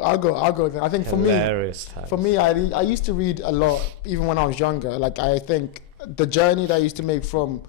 I'll go there. I think Hilarious times. for me, I used to read a lot, even when I was younger. Like, I think the journey that I used to make from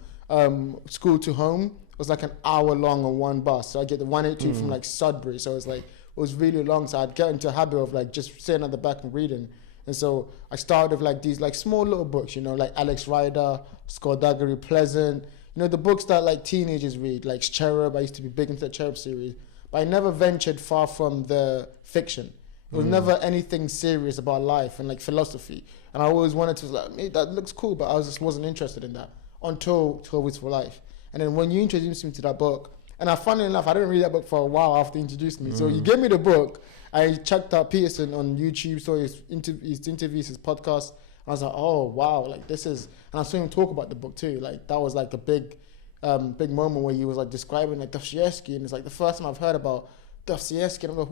school to home was like an hour long on one bus. So I get the 182 from like Sudbury. So it was really long. So I'd get into a habit of like just sitting at the back and reading. And so I started with like these like small little books, you know, like Alex Rider, Skullduggery, Pleasant, you know, the books that like teenagers read, like Cherub. I used to be big into the Cherub series, but I never ventured far from the fiction. It was never anything serious about life and like philosophy. And I always wanted to like, hey, that looks cool, but I just wasn't interested in that until 12 Weeks for Life. And then when you introduced me to that book, and funnily enough, I didn't read that book for a while after you introduced me. So you gave me the book. I checked out Peterson on YouTube, saw his interviews, his podcast. I was like, oh, wow, like this is... And I saw him talk about the book too. Like that was like a big moment where he was like describing like Dostoevsky. And it's like the first time I've heard about Dostoevsky. And I'm like,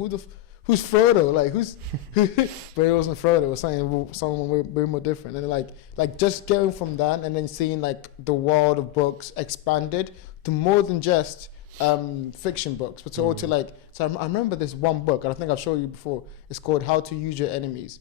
who's Frodo? Like but it wasn't Frodo. It was someone way more different. And like just going from that and then seeing like the world of books expanded to more than just fiction books, but also like, so I remember this one book, and I think I've shown you before. It's called How to Use Your Enemies.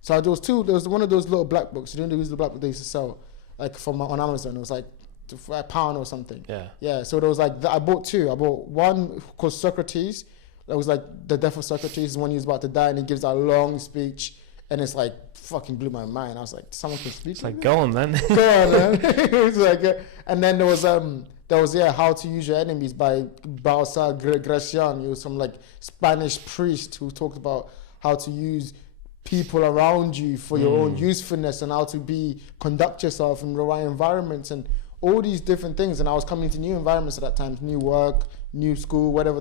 So there was one of those little black books. You know, there was the black book they used to sell like on Amazon. It was like £1 or something. Yeah. So there was like I bought two. I bought one called Socrates. That was like the death of Socrates, when he was about to die, and he gives that long speech, and it's like fucking blew my mind. I was like, someone can speak. It's like, go on, man. Go on, man. It was like, and then there was How to Use Your Enemies by Balsa Gracian. He was some like Spanish priest who talked about how to use people around you for your own usefulness and how to conduct yourself in the right environments and all these different things. And I was coming to new environments at that time, new work, new school, whatever.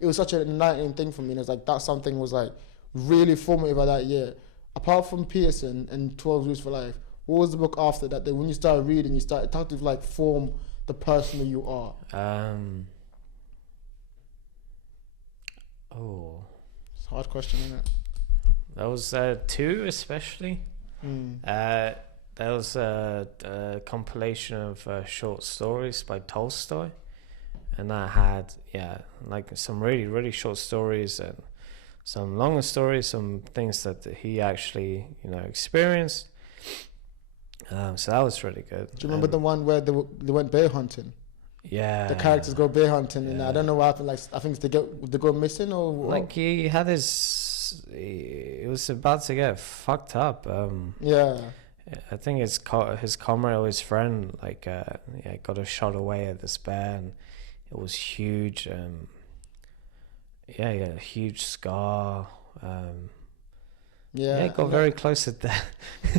It was such an enlightening thing for me. And it was like that something was like really formative at that year. Apart from Pearson and 12 Rules for Life, what was the book after that? That when you started reading, it started to like form the person that you are? It's a hard question, isn't it? That was two, especially. That was a compilation of short stories by Tolstoy, and that had like some really, really short stories and some longer stories, some things that he actually experienced. So that was really good. Do you remember the one where they went bear hunting? Yeah. The characters go bear hunting, and I don't know what happened. Like I think they go missing or like he had he was about to get fucked up. I think his comrade or his friend got a shot away at this bear, and it was huge. He had a huge scar. It got very close to that.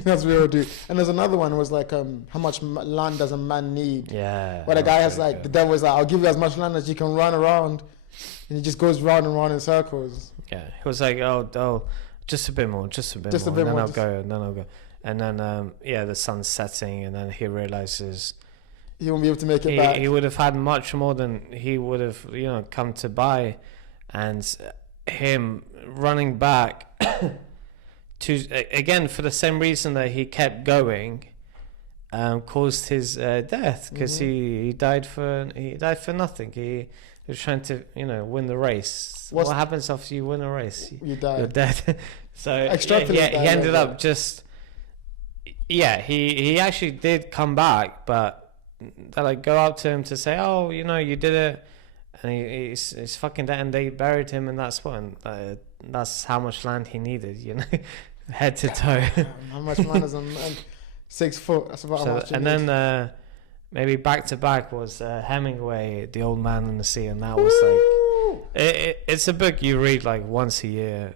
That's real, dude. And there's another one was like, how much land does a man need? Yeah. Where the guy has like, the devil is like, I'll give you as much land as you can run around, and he just goes round and round in circles. Yeah, he was like, oh, just a bit more, and then I'll go. And then the sun's setting, and then he realizes he won't be able to make it back. He would have had much more than he would have, come to buy, and him running back to again for the same reason that he kept going, caused his death, because he died for nothing. He was trying to win the race. What happens after you win a race? You die. You're dead. So he ended up just. Yeah, he actually did come back, but they like go up to him to say, "Oh, you did it," and he's fucking dead, and they buried him in that spot, and that's how much land he needed, head to toe. How much land is on 6 foot? That's about how much. And then maybe back to back was Hemingway, The Old Man and the Sea, and that was like it's a book you read like once a year.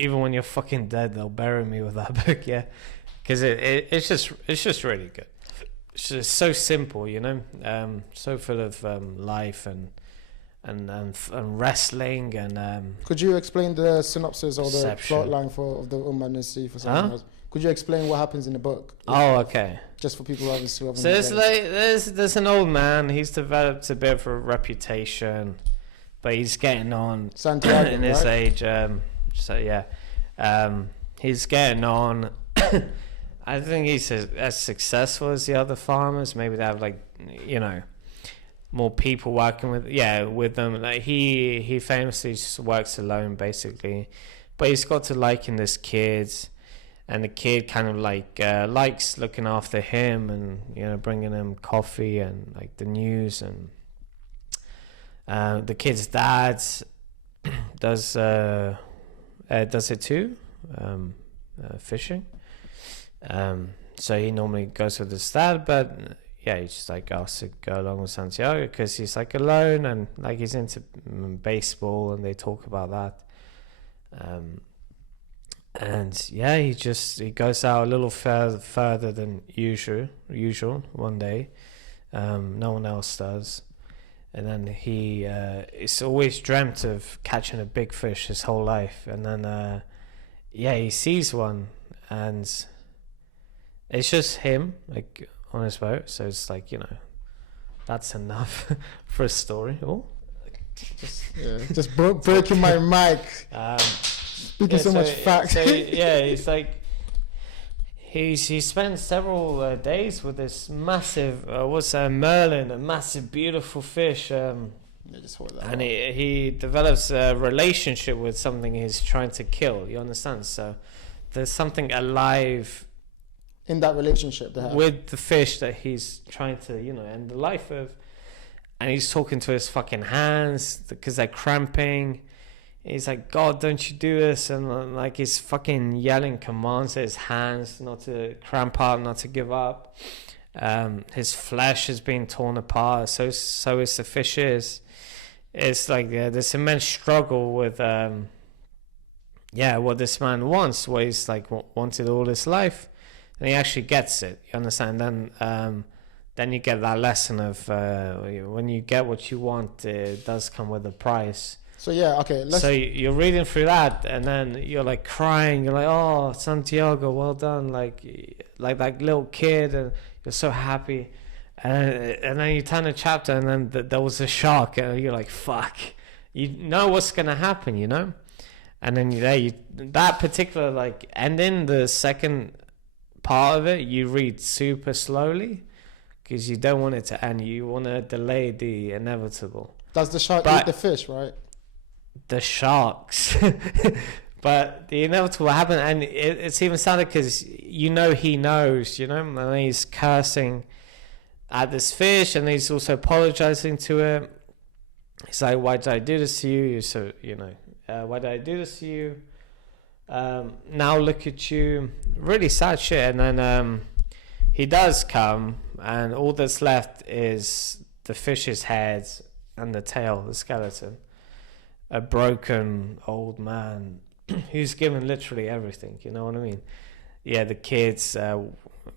Even when you're fucking dead, they'll bury me with that book, because it's just really good. It's just so simple, so full of life and wrestling and. Could you explain the synopsis or the plot line of the Old Man and the Sea for someone else? Could you explain what happens in the book? Oh, okay. Just for people who haven't seen. So there's an old man. He's developed a bit of a reputation, but he's getting on Santiago, in his age. He's getting on. I think he's as successful as the other farmers. Maybe they have more people working with them. Like he famously just works alone basically, but he's got to liking this kid, and the kid kind of like likes looking after him and, you know, bringing him coffee and like the news. And the kid's dad does it too, fishing. So he normally goes with his dad, but yeah, he just like asks to go along with Santiago because he's like alone, and like he's into baseball, and they talk about that. And yeah, he goes out a little further than usual one day. No one else does. And then it's always dreamt of catching a big fish his whole life. And then he sees one, and it's just him like on his boat. So it's like, you know, that's enough for a story. Oh, just breaking my mic. Speaking so much facts. So he's like, he spends several days with this massive, Merlin, a massive, beautiful fish. And he develops a relationship with something he's trying to kill. You understand? So there's something alive in that relationship with the fish that he's trying to, you know, end the life of. And he's talking to his fucking hands because they're cramping. He's like, God, don't you do this? And like he's fucking yelling commands at his hands not to cramp up, not to give up. His flesh is being torn apart. So is the fish's. It's like this immense struggle with what this man wants, what he's like wanted all his life, and he actually gets it. You understand? Then you get that lesson of when you get what you want, it does come with a price. So so you're reading through that, and then you're like crying. You're like, oh, Santiago, well done, like that little kid, and you're so happy. And then you turn a chapter, and then there was a shark, and you're like, fuck. You know what's gonna happen, you know. And then that particular like ending, the second part of it, you read super slowly because you don't want it to end. You want to delay the inevitable. Does the shark eat the fish, right? The sharks. But the inevitable happened, and it's even sadder because he knows, you know, and he's cursing at this fish, and he's also apologizing to it. He's like, why did I do this to you? So, you know, why did I do this to you? Now look at you. Really sad shit. And then he does come, and all that's left is the fish's head and the tail, the skeleton. A broken old man who's given literally everything, you know what I mean? Yeah, the kids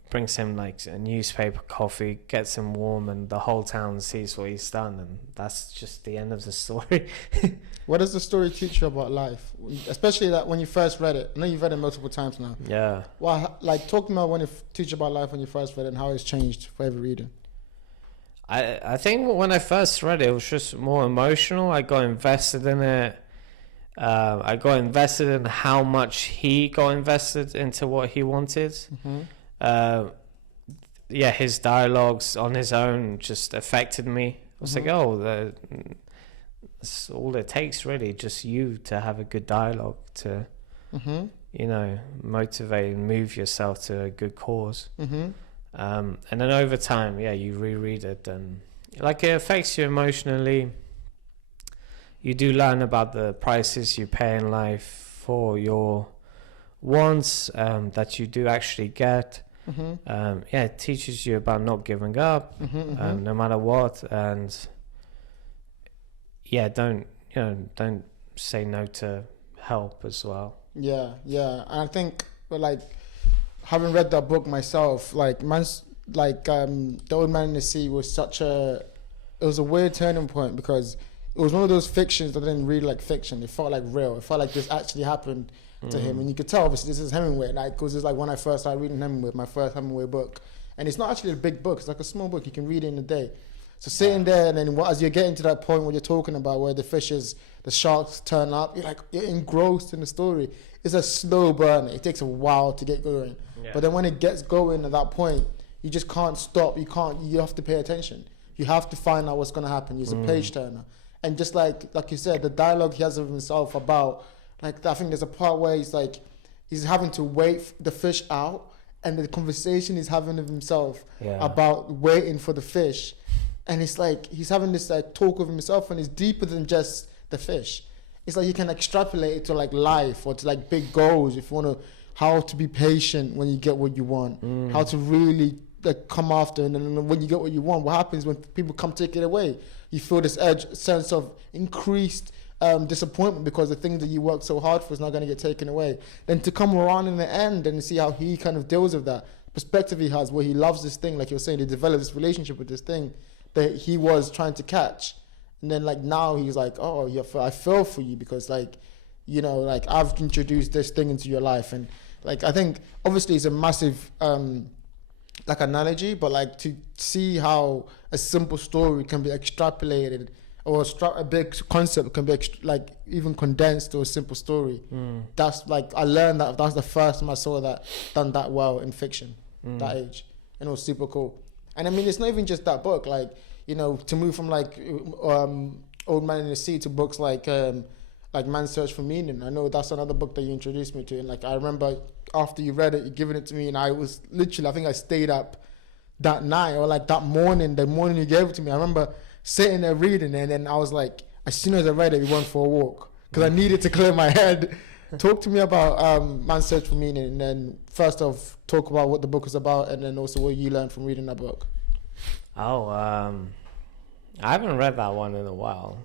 brings him like a newspaper, coffee, gets him warm, and the whole town sees what he's done, and that's just the end of the story. What does the story teach you about life? Especially that when you first read it. I know you've read it multiple times now. Yeah. Well, like, talk about when it teach you about life when you first read it and how it's changed for every reading. I think when I first read it, it was just more emotional. I got invested in it. I got invested in how much he got invested into what he wanted. Mm-hmm. His dialogues on his own just affected me. I was like, that's all it takes, really, just you to have a good dialogue to, you know, motivate and move yourself to a good cause. Mm-hmm. And then over time, you reread it, and like it affects you emotionally. You do learn about the prices you pay in life for your wants that you do actually get. Mm-hmm. It teaches you about not giving up, no matter what, and don't say no to help as well. Yeah, and I think, having read that book myself, the Old Man in the Sea was it was a weird turning point, because it was one of those fictions that didn't read like fiction. It felt like real. It felt like this actually happened to him, and you could tell obviously this is Hemingway. Because it's like when I first started reading Hemingway, my first Hemingway book, and it's not actually a big book. It's like a small book. You can read it in a day. So sitting there, and then as you're getting to that point where you're talking about where the sharks turn up, you're engrossed in the story. It's a slow burn. It takes a while to get going. Yeah. But then when it gets going at that point, you just can't stop. You have to pay attention, You have to find out what's going to happen. He's a page turner. And just like you said, the dialogue he has with himself about, like, I think there's a part where he's having to wait the fish out, and the conversation he's having with himself about waiting for the fish. And it's like he's having this like talk with himself, and it's deeper than just the fish. It's like you can extrapolate it to like life or to like big goals. If you want to, how to be patient when you get what you want, how to really like come after, and then when you get what you want, what happens when people come take it away? You feel this sense of increased disappointment because the things that you worked so hard for is not going to get taken away. Then to come around in the end and see how he kind of deals with that perspective he has, where he loves this thing, like you were saying, he developed this relationship with this thing that he was trying to catch. And then like now he's like, oh yeah, I fell for you because like, you know, like I've introduced this thing into your life. And like, I think obviously it's a massive like analogy, but like to see how a simple story can be extrapolated, or a big concept can be like even condensed to a simple story. That's like, I learned that's the first time I saw that done that well in fiction, that age. And it was super cool. And I mean, it's not even just that book, like, you know, to move from like Old Man in the Sea to books like Man's Search for Meaning. I know that's another book that you introduced me to, and like I remember after you read it, you giving it to me, and I was literally, I think I stayed up that night or like that morning, the morning you gave it to me. I remember sitting there reading it, and then I was like, as soon as I read it, we went for a walk because I needed to clear my head. Talk to me about Man's Search for Meaning, and then first off, talk about what the book is about, and then also what you learned from reading that book. I haven't read that one in a while,